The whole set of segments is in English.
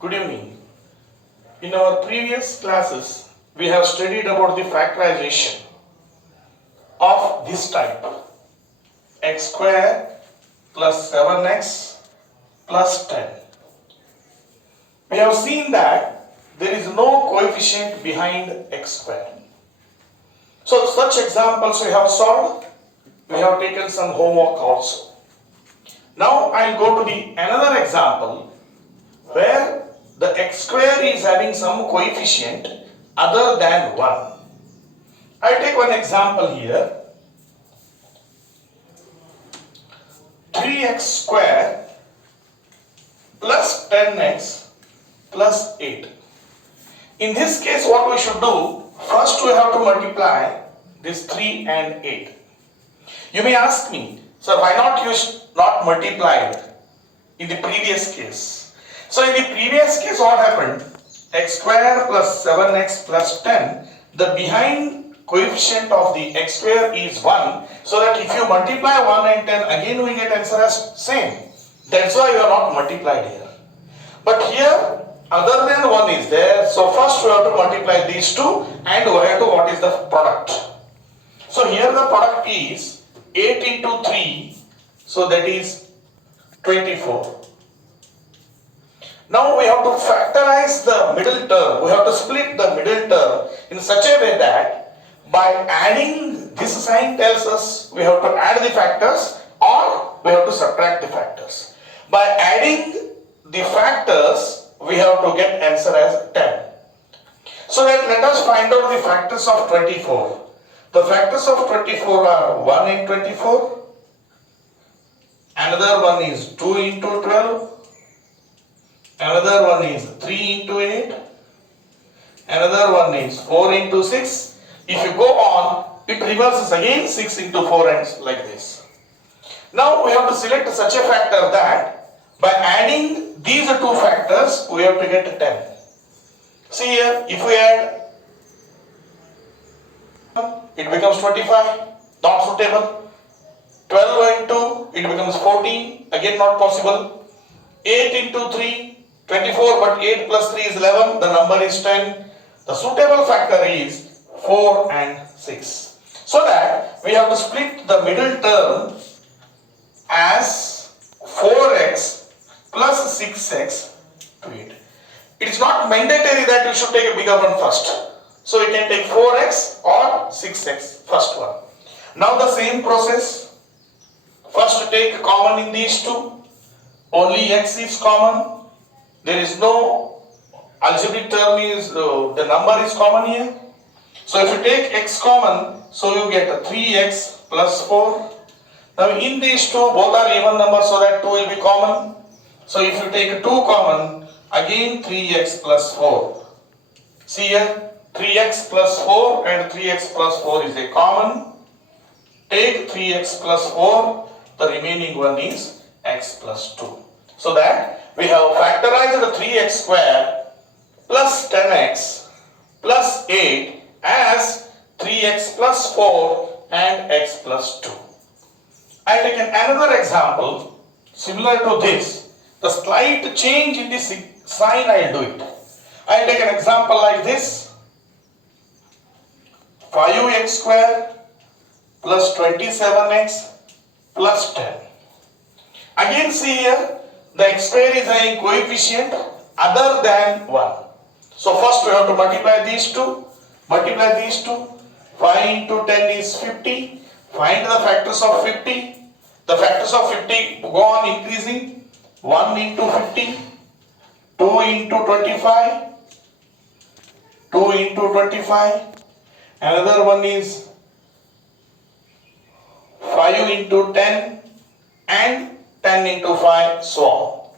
Good evening. In our previous classes, we have studied about the factorization of this type: x square plus 7x plus 10. We have seen that there is no coefficient behind x square. So such examples we have solved. We have taken some homework also. Now I will go to the another example where the x square is having some coefficient other than 1. I take one example here. 3x square plus 10x plus 8. In this case, what we should do, first we have to multiply this 3 and 8. You may ask me, sir, why not use not multiplied in the previous case? So in the previous case, what happened? X square plus 7x plus 10, the behind coefficient of the x square is 1, so that if you multiply 1 and 10, again we get answer as same. That's why you are not multiplied here. But here, other than 1 is there, so first we have to multiply these two and we have to what is the product. So here the product is 8 into 3, so that is 24. Now we have to factorize the middle term. We have to split the middle term in such a way that by adding this sign tells us we have to add the factors or we have to subtract the factors. By adding the factors, we have to get answer as 10. So that let us find out the factors of 24. The factors of 24 are 1 into 24. Another one is 2 into 12. Another one is 3 into 8. Another one is 4 into 6. If you go on, it reverses again 6 into 4 and like this. Now we have to select such a factor that by adding these two factors, we have to get 10. See here, if we add, it becomes 25, not suitable. 12 into 2, it becomes 14, again not possible. 8 into 3, 24, but 8 plus 3 is 11, the number is 10. The suitable factor is 4 and 6. So that we have to split the middle term as 4x plus 6x to 8. It is not mandatory that you should take a bigger one first. So you can take 4x or 6x, first one. Now the same process. First take common in these two. Only x is common. There is no algebraic term is, the number is common here. So if you take x common, so you get a 3x plus 4. Now in these two, both are even numbers, so that 2 will be common. So if you take 2 common, again 3x plus 4. See here, 3x plus 4 and 3x plus 4 is a common. Take 3x plus 4, the remaining one is x plus 2. So that we have factorized the 3x square plus 10x plus 8 as 3x plus 4 and x plus 2. I take another example similar to this. The slight change in the sign I will do it. I take an example like this. 5x square plus 27x plus 10. Again see here, the x square is a coefficient other than 1. So first we have to multiply these two. Multiply these two. 5 into 10 is 50. Find the factors of 50. The factors of 50 go on increasing. 1 into 50. 2 into 25. 2 into 25. Another one is 5 into 10 and 10 into 5, so on.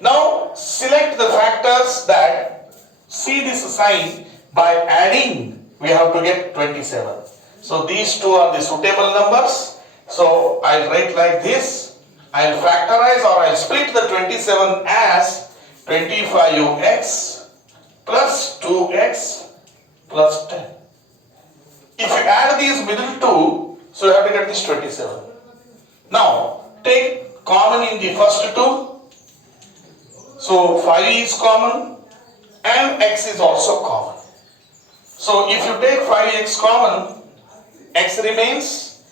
Now select the factors that see this sign. By adding, we have to get 27. So these two are the suitable numbers. So I'll write like this. I'll factorize or I'll split the 27 as 25x plus 2x plus 10. If you add these middle two, so you have to get this 27. Now take common in the first two. So 5 is common and x is also common. So if you take 5x common, x remains,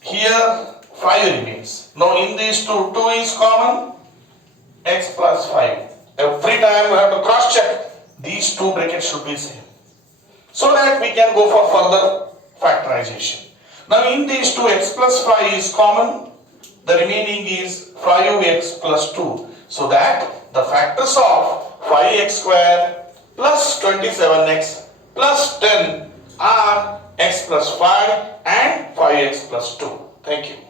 here 5 remains. Now in these two, 2 is common, x plus 5. Every time we have to cross check, these two brackets should be same. So that we can go for further factorization. Now in these two, x plus 5 is common, the remaining is 5x plus 2. So that the factors of 5x square plus 27x plus 10 are x plus 5 and 5x plus 2. Thank you.